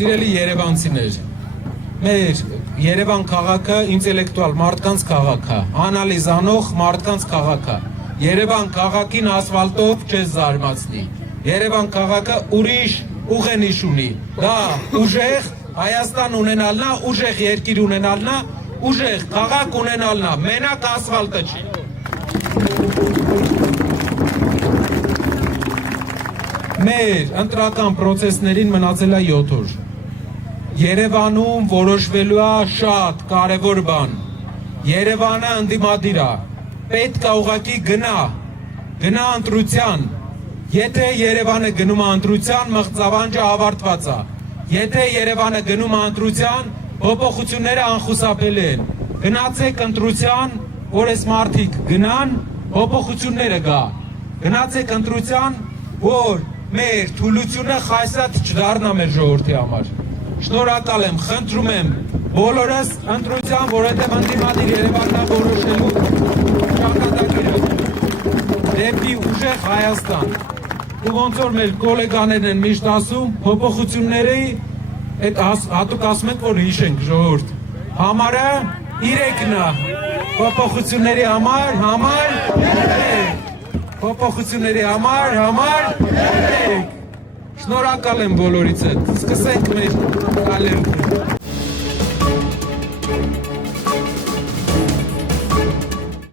Սիրելի երևանցիներ, մեր Երևան քաղաքը ինտելեկտուալ մարդկանց քաղաք է, անալիզ անող մարդկանց քաղաք է։ Երևան քաղաքին ասֆալտով չես զարմացնի։ Երևան քաղաքը ուրիշ ուղենիշ ունի։ Դա ուժեղ Հայաստան ունենալն է, ուժեղ երկիր ունենալն է, ուժեղ քաղաք ունենալն է, մենակ ասֆալտը չի։ Մեր ընտրական պրոցեսներին մնացել է 7 օր։ Երևանում որոշվելու է շատ կարևոր բան։ Երևանը ընդդիմադիր է։ Պետք է ուղղակի գնա ընտրության։ Եթե Երևանը գնում է ընտրության, մղձավանջը ավարտված է։ Եթե Երևանը գնում է ընտրության, փոփոխությունները անխուսափելի են։ Գնացեք ընտրության, որ այս մարդիկ գնան, փոփոխությունները գա։ Գնացեք ընտրության, որ մեր թուլությունը խայսատ չդառնա մեր ժողովրդի համար։ Շնորհակալ եմ, խնդրում եմ բոլորս ընտրության, որովհետև ընդդիմադիր Երևանն է որոշելու ճակատագիրը դեպի ուժեղ Հայաստան։ Ու ոնց որ մեր գոլեգաներն են միշտ ասում, փոփոխությունների այդ հատուկ ասում եք, որ հիշենք ժողովուրդ։ Համարը 3-ն է։ Փոփոխությունների համար 3։ Փոփոխությունների համար 3։ Շնորհակալ եմ բոլորիցս։ Սկսենք մեր քայլերը։